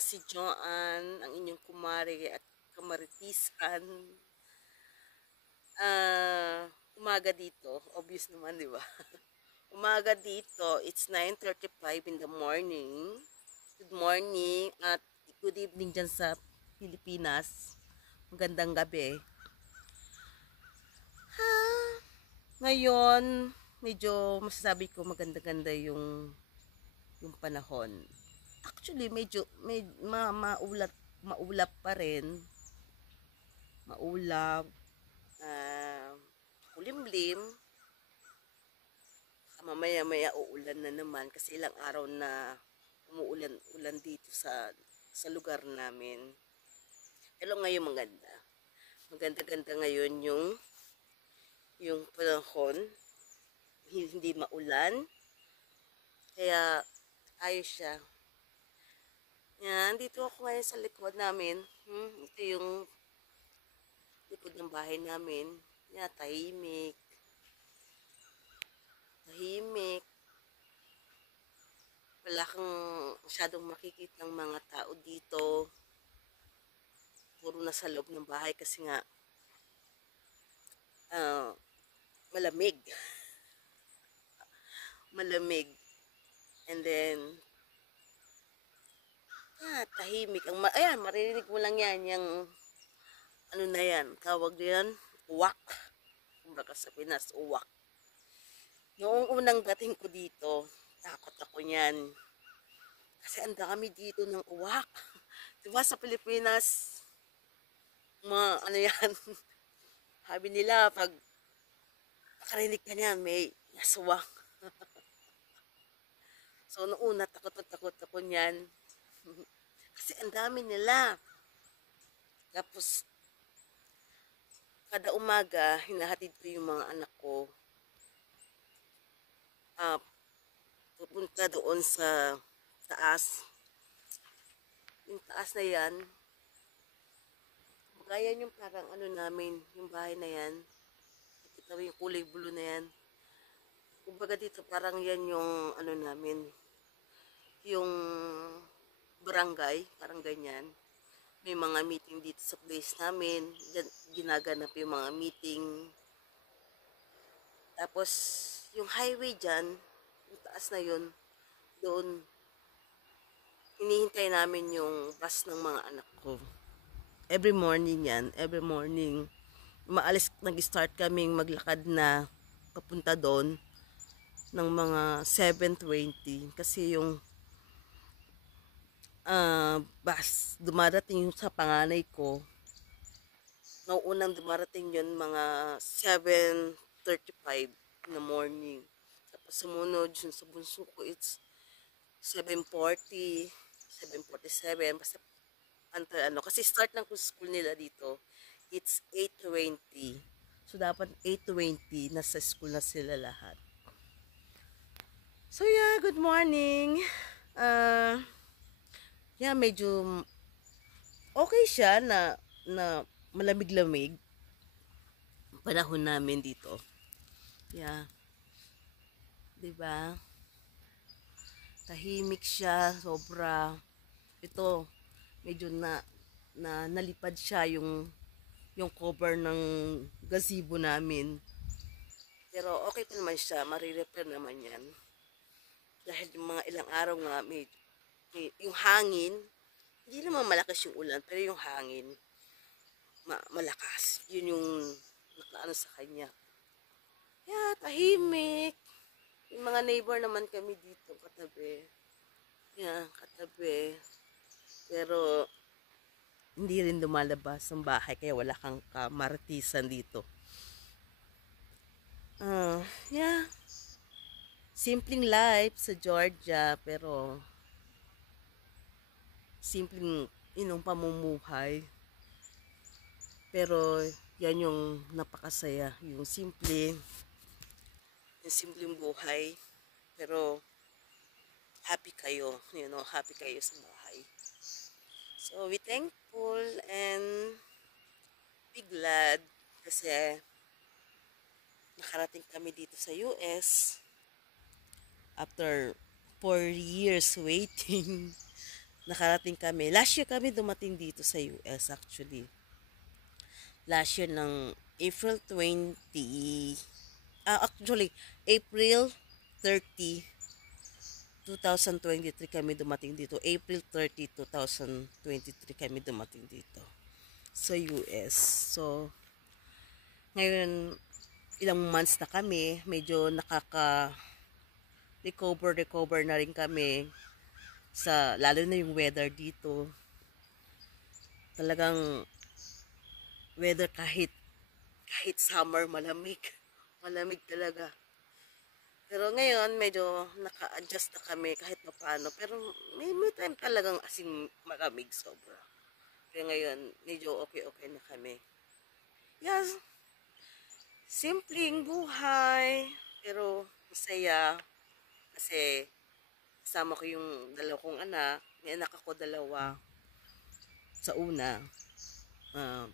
si Joanne, ang inyong kumari at kamaritisan. Umaga dito, obvious naman, di ba? Umaga dito, it's 9:35 in the morning. Good morning at good evening dyan sa Pilipinas. Magandang gabi. Ngayon, medyo masasabi ko maganda-ganda yung panahon. Actually, medyo maulap pa rin. Maulap, ah, kulimlim. Mamaya-maya uulan na naman kasi ilang araw na umuulan dito sa lugar namin. Pero ngayon maganda. Maganda-ganda ngayon yung panahon. Hindi maulan. Kaya ayos siya. Yan, dito ako ngayon sa likod namin. Ito yung likod ng bahay namin. Yan, tahimik. Tahimik. Wala kang masyadong makikita ng mga tao dito. Puro nasa loob ng bahay kasi nga malamig. Malamig. And then, tahimik. Ayan, maririnig mo lang yan. Yung, ano na yan, tawag yan, uwak. Kumbaga sa Pinas, uwak. Noong unang dating ko dito, takot ako niyan. Kasi ang dami dito ng uwak. Diba sa Pilipinas, ano yan, sabi nila, pag nakarinig ka niyan, may aswang. So, noong una, takot ako niyan. Kasi ang dami nila. Tapos, kada umaga, hinahatid ko yung mga anak ko. Pupunta doon sa taas. Yung taas na yan, kaya yung parang ano namin, yung bahay na yan. Kita mo yung kulay blue na yan. Kumbaga dito, parang yan yung ano namin, yung barangay, parang ganyan. May mga meeting dito sa place namin, ginaganap yung mga meeting. Tapos, yung highway dyan, yung taas na yun, doon, hinihintay namin yung bus ng mga anak ko. Every morning yan, every morning, nag-start kaming maglakad na papunta doon ng mga 7:20 kasi yung bus dumarating sa panganay ko. Nauunang dumarating yun mga 7:35 in the morning. Tapos sumunod yun sa bunso ko, it's 7:40, 7:47, basta kasi start ng school nila dito, it's 8:20. So, dapat 8:20, nasa school na sila lahat. So, yeah, good morning. Yeah, medyo okay siya na malamig-lamig. Panahon namin dito. Yeah. Diba? Tahimik siya, sobra. Ito, medyo nalipad siya yung cover ng gazebo namin. Pero okay pa naman siya, marirepair naman yan. Dahil yung mga ilang araw nga, yung hangin, hindi naman malakas yung ulan, pero yung hangin, malakas. Yun yung nakaano sa kanya. Yeah, tahimik. Yung mga neighbor naman kami dito, katabi. Yeah, katabi. Pero, hindi rin lumalabas ng bahay, kaya wala kang kamartisan dito. Yeah. Simpleng life sa Georgia, pero simpleng pamumuhay. Pero, yan yung napakasaya. Yung simpleng buhay. Pero, happy kayo. Happy kayo sa bahay. So, we thankful and be glad kasi nakarating kami dito sa US after 4 years waiting. nakarating kami. Last year kami dumating dito sa US actually. Last year ng April 20, actually, April 30, 2023 kami dumating dito. April 30, 2023 kami dumating dito sa US. So, ngayon, ilang months na kami, medyo recover na rin kami sa, lalo na yung weather dito. Talagang weather kahit summer, malamig. Malamig talaga. Pero ngayon, medyo naka-adjust na kami kahit pa paano. Pero may time talagang asing malamig sobra. Pero ngayon, medyo okay na kami. Yes, simpleng buhay. Pero masaya. Kasi kasama ko yung dalawa kong anak. May anak ako dalawa sa una.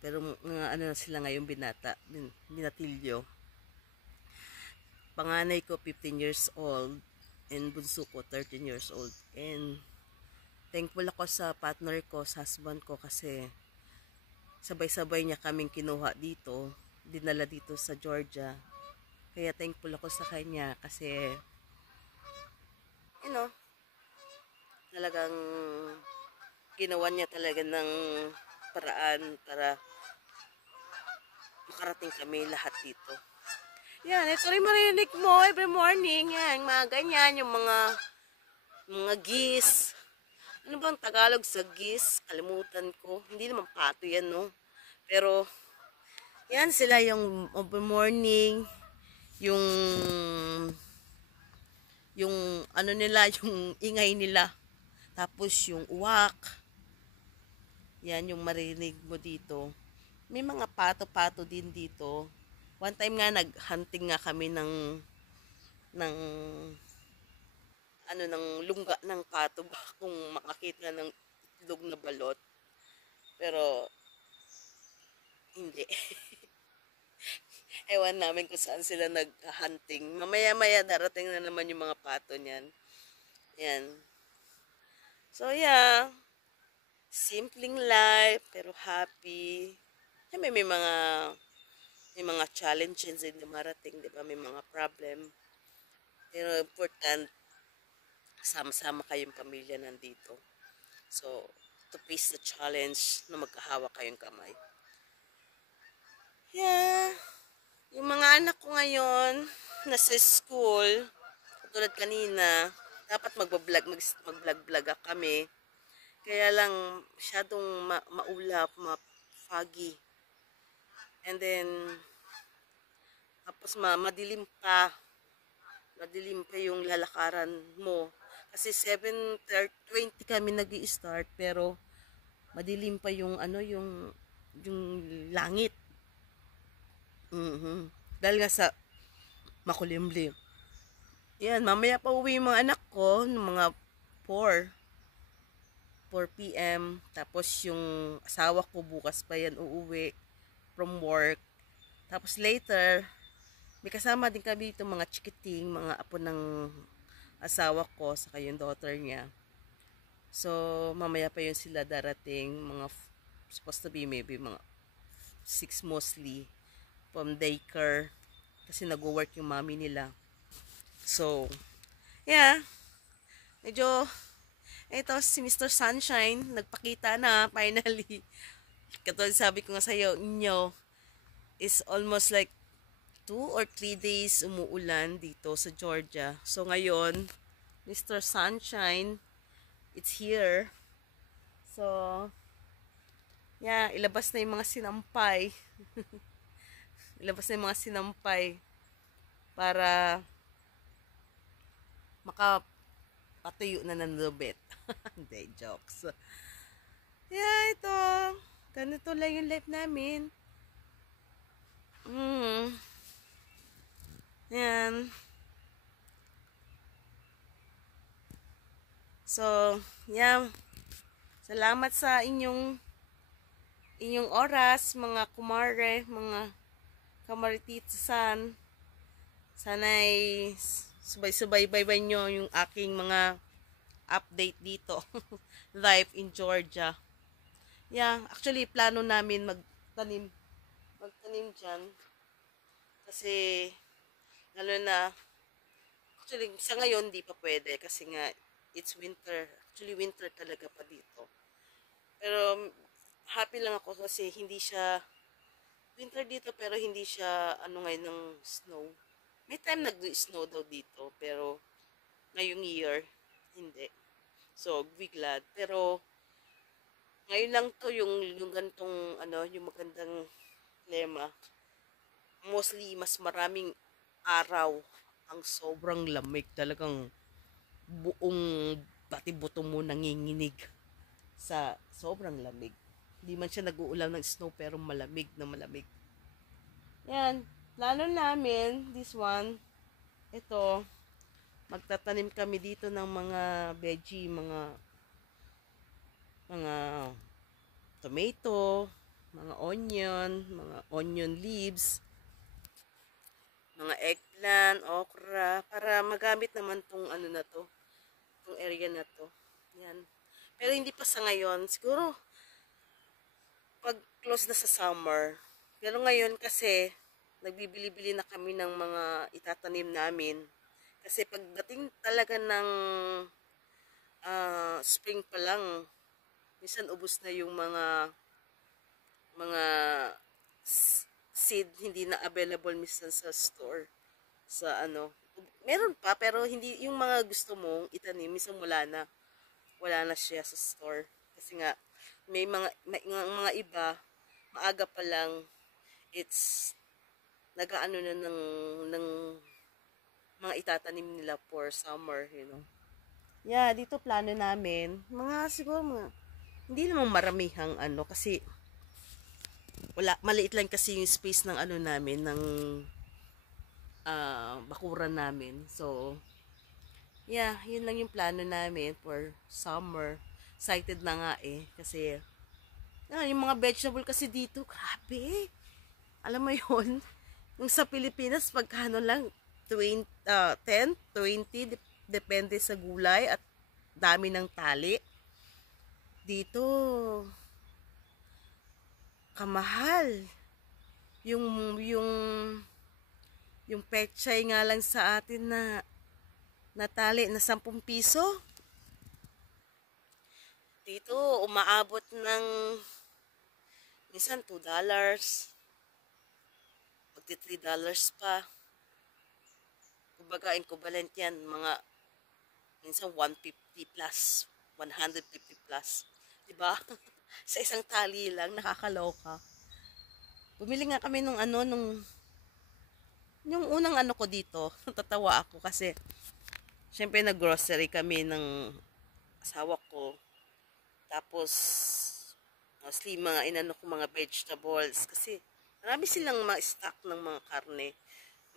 Pero mga ano na sila ngayon binatilyo. Panganay ko 15 years old and bunso ko 13 years old. And thankful ako sa partner ko, sa husband ko kasi sabay-sabay niya kaming kinuha dito, dinala dito sa Georgia. Kaya thankful ako sa kanya kasi talagang ginawa niya talaga ng paraan para makarating kami lahat dito. Yan, ito rin marinig mo every morning. Yan, mga ganyan, yung mga geese. Ano bang Tagalog sa geese? Kalimutan ko. Hindi naman pato yan, no? Pero, yan sila yung every morning. Yung ano nila, yung ingay nila. Tapos yung uwak. Yan yung marinig mo dito. May mga pato-pato din dito. One time nga nag-hunting nga kami ng lungga ng pato ba kung makakita ng itlog na balot. Pero hindi. Ewan namin kung saan sila nag-hunting. Mamaya-maya darating na naman yung mga pato niyan. Yan. So yeah. Simpleng life, pero happy. May mga challenges din dumarating, di ba? May mga problem. Pero important, sama-sama kayong pamilya nandito. So, to face the challenge na magkahawak kayong kamay. Yeah. Yung mga anak ko ngayon, nasa school, katulad kanina, dapat mag-vlog kami. Kaya lang, masyadong maulap, foggy. And then, tapos madilim pa. Madilim pa yung lalakaran mo. Kasi 7:20 kami nag-i-start, pero madilim pa yung yung langit. Dahil nga sa makulimlim. Yan, mamaya pa uwi yung mga anak ko, ng mga 4 p.m. Tapos yung asawa ko bukas pa yan uuwi from work. Tapos later, may kasama din kami itong mga chikiting, mga apo ng asawa ko, saka yung daughter niya. So, mamaya pa yun sila darating, supposed to be maybe mga 6 mostly, from daycare, kasi nag-work yung mommy nila. So, yeah, medyo, ito si Mr. Sunshine, nagpakita na, finally. Katulad sabi ko nga sa'yo, is almost like 2 or 3 days umuulan dito sa Georgia. So, ngayon, Mr. Sunshine, it's here. So, yeah, ilabas na yung mga sinampay. Ilabas na yung mga sinampay para makapatuyo na ng lubit. Hindi, jokes. Yeah, ito. Ganito lang yung life namin. Yan. So, yeah. Salamat sa inyong oras, mga kumare, mga kamarititsan. Sana'y subay-subay nyo yung aking mga update dito. Life in Georgia. Yeah, actually plano namin magtanim diyan kasi lalo na actually sa ngayon di pa pwede kasi nga it's winter. Actually winter talaga pa dito. Pero happy lang ako kasi hindi siya winter dito pero hindi siya ano ngayon ng snow. May time nag-snow daw dito pero ngayong year hindi. So, be glad. Pero ngayon lang to yung gantong ano, yung magandang lema. Mostly mas maraming araw ang sobrang lamig, talagang buong pati buto mo nanginginig sa sobrang lamig. Hindi man siya nag-uulam ng snow pero malamig na malamig. Yan, plano namin this one. Ito, magtatanim kami dito ng mga veggie, mga tomato, mga onion leaves, mga eggplant, okra, para magamit naman tong ano na to, tong area na to. Yan. Pero hindi pa sa ngayon, siguro pag close na sa summer. Pero ngayon kasi nagbibili-bili na kami ng mga itatanim namin. Kasi pagdating talaga ng spring pa lang, minsan ubos na yung mga seed hindi na available minsan sa store. Sa ano, meron pa pero hindi yung mga gusto mong itanim, minsan wala na siya sa store. Kasi nga may mga iba maaga pa lang it's nagaano na ng mga itatanim nila for summer, you know. Yeah, dito plano namin, siguro hindi namang maramihang ano, kasi maliit lang kasi yung space ng ano namin, ng bakuran namin. So, yeah, yun lang yung plano namin for summer. Excited na nga kasi, yung mga vegetable kasi dito, grabe. Alam mo yun, yung sa Pilipinas, pagkano lang, 10, 20, depende sa gulay at dami ng tali. Dito, kamahal. Yung pechay nga lang sa atin na tali na 10 piso. Dito, umaabot ng minsan $2. Magti $3 pa. Kumbaga, equivalent yan, minsan 150 plus, 150 plus. Diba? Sa isang tali lang, nakakaloka. Bumili nga kami yung unang ano ko dito, tatawa ako kasi, syempre nag-grocery kami ng asawa ko. Tapos, mostly mga vegetables. Kasi, marami silang mga stock ng mga karne,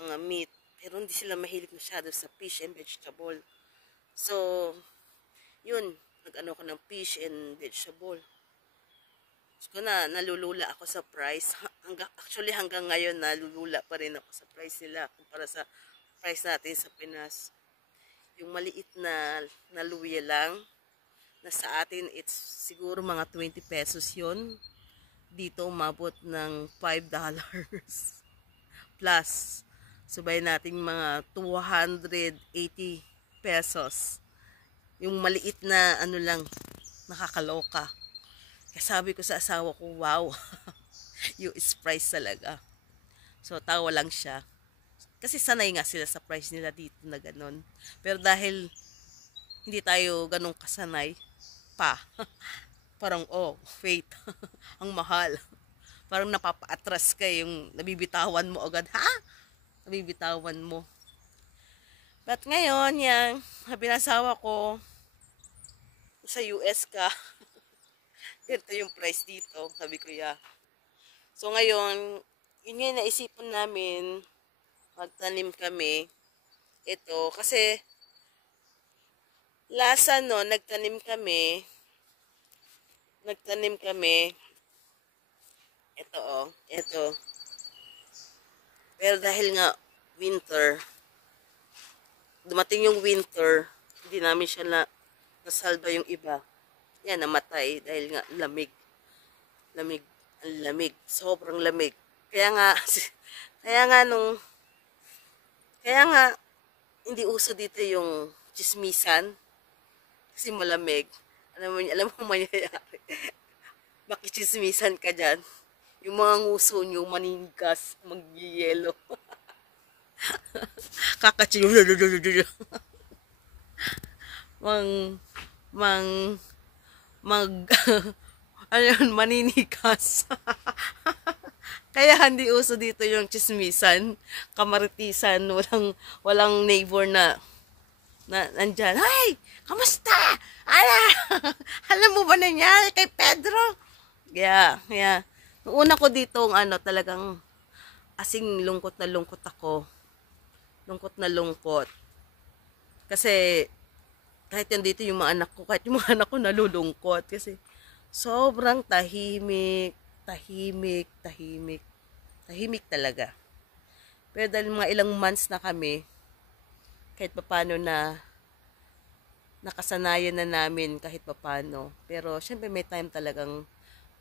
mga meat. Pero hindi sila mahilig masyado sa fish and vegetable. So, yun, nag-ano ko ng fish and vegetable. So, nalulula ako sa price. Actually, hanggang ngayon, nalulula pa rin ako sa price nila kumpara sa price natin sa Pinas. Yung maliit na luya lang, na sa atin, it's siguro mga 20 pesos yun. Dito, umabot ng $5 plus. Subay natin mga 280 pesos. Yung maliit na ano lang, nakakaloka. Kaya sabi ko sa asawa ko, wow, US price talaga. So, tawa lang siya. Kasi sanay nga sila sa price nila dito na ganun. Pero dahil hindi tayo ganun kasanay pa, parang, wait, ang mahal. Parang napapa-atras ka yung nabibitawan mo agad, ha? Nabibitawan mo. But ngayon, sabi ng asawa ko, sa US ka, ganito yung price dito, sabi ko, yeah. So ngayon, yun yung naisipan namin, magtanim kami, ito, kasi, nagtanim kami, ito, pero dahil nga, dumating yung winter, hindi namin siya nasalba yung iba. Yan, namatay dahil nga lamig. Lamig, ang lamig, sobrang lamig. Kaya nga, kaya nga nung, kaya nga, hindi uso dito yung chismisan. Kasi malamig. Alam mo mangyayari. Makichismisan ka dyan. Yung mga nguso nyo, maninggas, magyiyelo. Kakachino. mang, mang, mag, ano yun, maninigas. Kaya hindi uso dito yung chismisan, kamaritisan, walang neighbor na nandyan. Hey! Kamusta? Alam mo ba nangyari kay Pedro? Yeah. Nung una ko dito, talagang asing lungkot na lungkot ako. Lungkot na lungkot. Kasi, kahit yan dito yung mga anak ko, kahit yung mga anak ko nalulungkot. Kasi, sobrang tahimik talaga. Pero dahil mga ilang months na kami, kahit papano na nakasanayan na namin kahit papano. Pero syempre may time talagang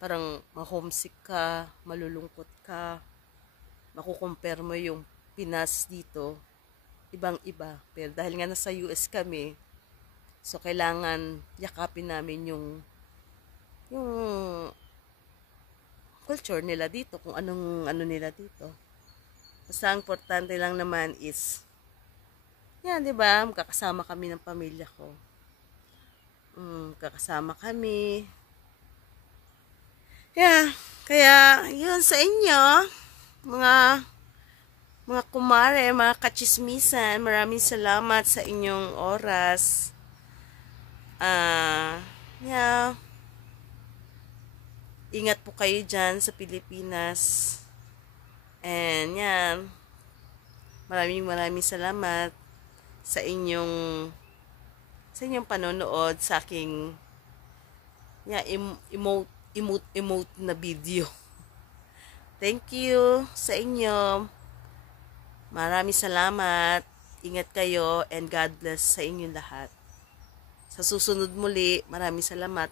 parang ma-homesick ka, malulungkot ka, makukompare mo yung Pinas dito, ibang-iba. Pero dahil nga nasa US kami, so kailangan yakapin namin yung culture nila dito, kung anong ano nila dito. Basta ang importante lang naman is, yan, di ba? Magkakasama kami ng pamilya ko. Kakasama kami. Yeah, kaya yun sa inyo, mga kumare, mga kachismisan, maraming salamat sa inyong oras. Yeah. Ingat po kayo dyan sa Pilipinas. And yan, maraming salamat sa inyong panonood sa aking emote na video. Thank you sa inyo. Maraming salamat. Ingat kayo and God bless sa inyong lahat. Sa susunod muli, maraming salamat.